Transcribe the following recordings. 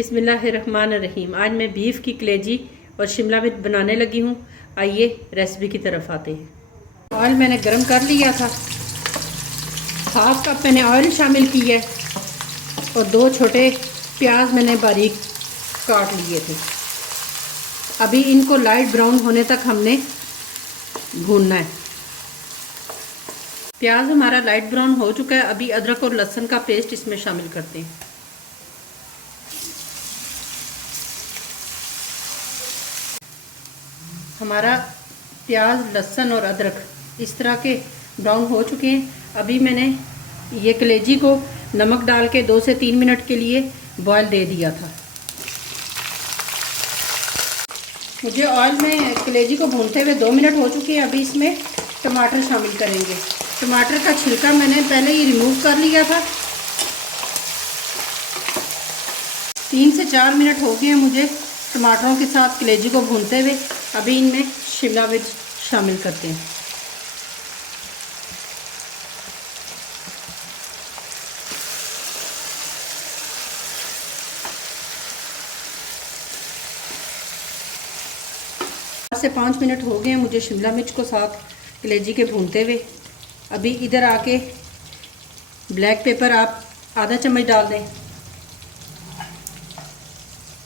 बिस्मिल्लाहिर्रहमानिर्रहीम। आज मैं बीफ की कलेजी और शिमला मिर्च बनाने लगी हूँ। आइए रेसिपी की तरफ आते हैं। ऑयल मैंने गरम कर लिया था, हाफ कप मैंने ऑयल शामिल किया है और 2 छोटे प्याज मैंने बारीक काट लिए थे। अभी इनको लाइट ब्राउन होने तक हमने भूनना है। प्याज हमारा लाइट ब्राउन हो चुका है। अभी अदरक और लहसुन का पेस्ट इसमें शामिल करते हैं। हमारा प्याज, लहसुन और अदरक इस तरह के ब्राउन हो चुके हैं। अभी मैंने ये कलेजी को नमक डाल के 2 से 3 मिनट के लिए बॉयल दे दिया था। मुझे ऑयल में कलेजी को भूनते हुए 2 मिनट हो चुके हैं। अभी इसमें टमाटर शामिल करेंगे। टमाटर का छिलका मैंने पहले ही रिमूव कर लिया था। 3 से 4 मिनट हो गए हैं मुझे टमाटरों के साथ कलेजी को भूनते हुए। अभी इनमें शिमला मिर्च शामिल करते हैं। से 5 मिनट हो गए हैं मुझे शिमला मिर्च को साथ कलेजी के भूनते हुए। अभी इधर आके ब्लैक पेपर आप आधा चम्मच डाल दें,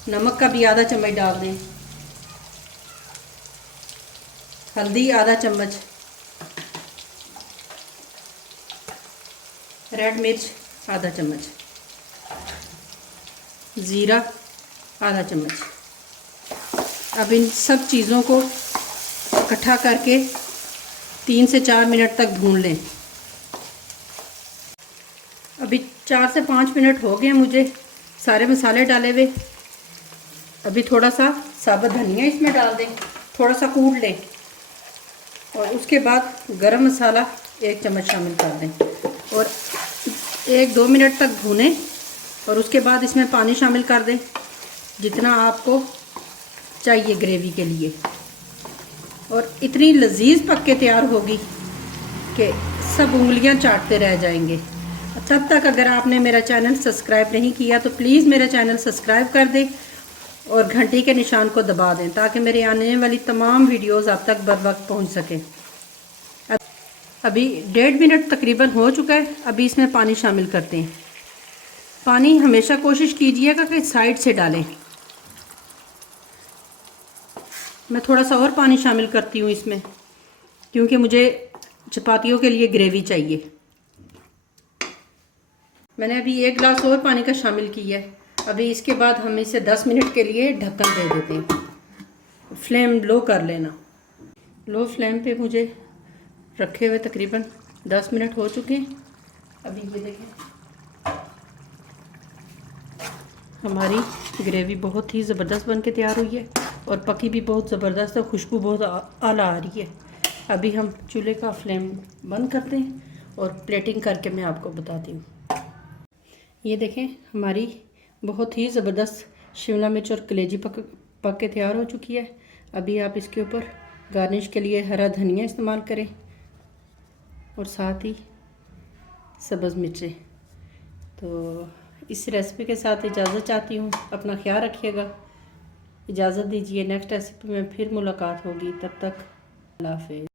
नमक का भी आधा चम्मच डाल दें, हल्दी आधा चम्मच, रेड मिर्च आधा चम्मच, ज़ीरा आधा चम्मच। अब इन सब चीज़ों को इकट्ठा करके 3 से 4 मिनट तक भून लें। अभी 4 से 5 मिनट हो गए मुझे सारे मसाले डाले हुए। अभी थोड़ा सा साबुत धनिया इसमें डाल दें, थोड़ा सा कूट लें और उसके बाद गरम मसाला 1 चम्मच शामिल कर दें और 1-2 मिनट तक भूनें और उसके बाद इसमें पानी शामिल कर दें जितना आपको चाहिए ग्रेवी के लिए। और इतनी लजीज पक के तैयार होगी कि सब उंगलियां चाटते रह जाएंगे। तब तक अगर आपने मेरा चैनल सब्सक्राइब नहीं किया तो प्लीज़ मेरा चैनल सब्सक्राइब कर दें और घंटी के निशान को दबा दें ताकि मेरे आने वाली तमाम वीडियोस आप तक बर वक्त पहुँच सकें। अभी 1.5 मिनट तकरीबन हो चुका है। अभी इसमें पानी शामिल करते हैं। पानी हमेशा कोशिश कीजिएगा कि साइड से डालें। मैं थोड़ा सा और पानी शामिल करती हूँ इसमें क्योंकि मुझे चपातियों के लिए ग्रेवी चाहिए। मैंने अभी 1 गिलास और पानी का शामिल किया है। अभी इसके बाद हम इसे 10 मिनट के लिए ढक्कन दे देते हैं। फ्लेम लो कर लेना। लो फ्लेम पे मुझे रखे हुए तकरीबन 10 मिनट हो चुके हैं। अभी ये देखें हमारी ग्रेवी बहुत ही ज़बरदस्त बन के तैयार हुई है और पकी भी बहुत ज़बरदस्त है। खुशबू बहुत आला आ रही है। अभी हम चूल्हे का फ्लेम बंद करते हैं और प्लेटिंग करके मैं आपको बताती हूँ। ये देखें हमारी बहुत ही ज़बरदस्त शिमला मिर्च और कलेजी पक के तैयार हो चुकी है। अभी आप इसके ऊपर गार्निश के लिए हरा धनिया इस्तेमाल करें और साथ ही सब्ज़ मिर्चें। तो इस रेसिपी के साथ इजाज़त चाहती हूँ। अपना ख्याल रखिएगा। इजाज़त दीजिए। नेक्स्ट रेसिपी में फिर मुलाकात होगी। तब तक अल्लाह हाफ़िज़।